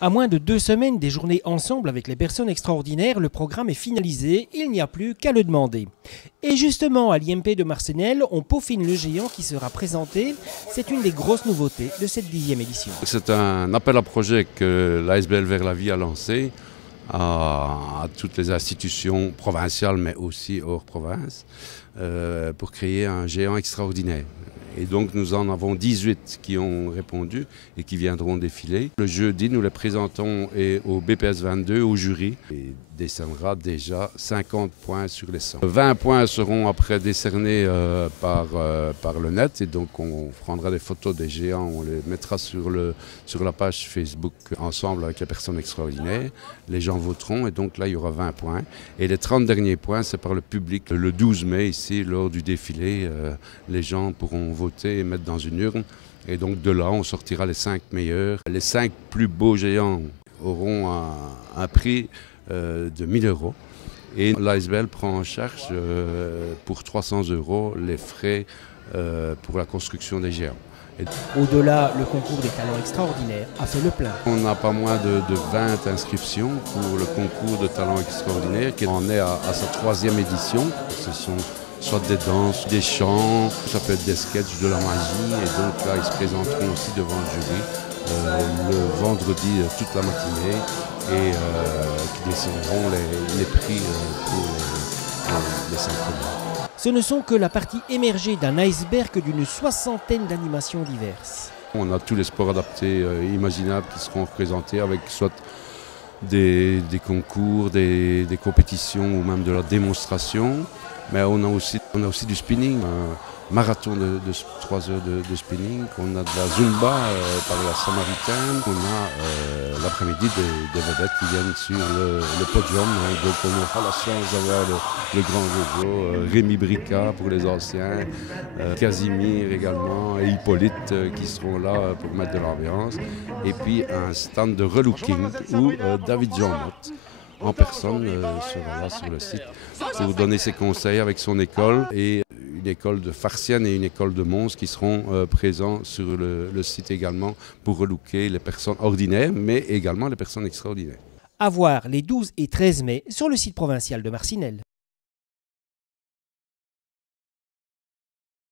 À moins de 2 semaines des journées ensemble avec les personnes extraordinaires, le programme est finalisé, il n'y a plus qu'à le demander. Et justement, à l'IMP de Marcenel, on peaufine le géant qui sera présenté. C'est une des grosses nouveautés de cette 10e édition. C'est un appel à projet que l'ASBL Vers la Vie a lancé à toutes les institutions provinciales, mais aussi hors province, pour créer un géant extraordinaire. Et donc nous en avons 18 qui ont répondu et qui viendront défiler. Le jeudi, nous les présentons au BPS 22, au jury, et décernera déjà 50 points sur les 100. 20 points seront après décernés par le net, et donc on prendra des photos des géants, on les mettra sur la page Facebook ensemble avec les personnes extraordinaires. Les gens voteront et donc là il y aura 20 points. Et les 30 derniers points, c'est par le public. Le 12 mai ici, lors du défilé, les gens pourront voter et mettre dans une urne. Et donc de là, on sortira les 5 meilleurs. Les 5 plus beaux géants auront un prix de 1 000 €. Et l'ASBL prend en charge pour 300 € les frais pour la construction des géants. Au-delà, le concours des talents extraordinaires a fait le plein. On n'a pas moins de 20 inscriptions pour le concours de talents extraordinaires qui en est à sa 3e édition. Ce sont soit des danses, des chants, ça peut être des sketchs, de la magie, et donc là ils se présenteront aussi devant le jury le vendredi toute la matinée, et qui décideront les prix pour les 5 premiers. Ce ne sont que la partie émergée d'un iceberg d'une 60aine d'animations diverses. On a tous les sports adaptés imaginables qui seront représentés, avec soit des concours, des compétitions ou même de la démonstration. Mais on a aussi du spinning, un marathon de 3 heures de spinning. On a de la Zumba par la Samaritaine. On a l'après-midi des vedettes qui viennent sur le podium. Donc on aura la chance d'avoir le grand Jojo, Rémi Brica pour les anciens, Casimir également, et Hippolyte qui seront là pour mettre de l'ambiance. Et puis un stand de relooking où David Jean-Motte en personne sera là sur le site pour donner ses conseils avec son école, et une école de Farciennes et une école de Mons qui seront présents sur le site également pour relooker les personnes ordinaires, mais également les personnes extraordinaires. À voir les 12 et 13 mai sur le site provincial de Marcinelle.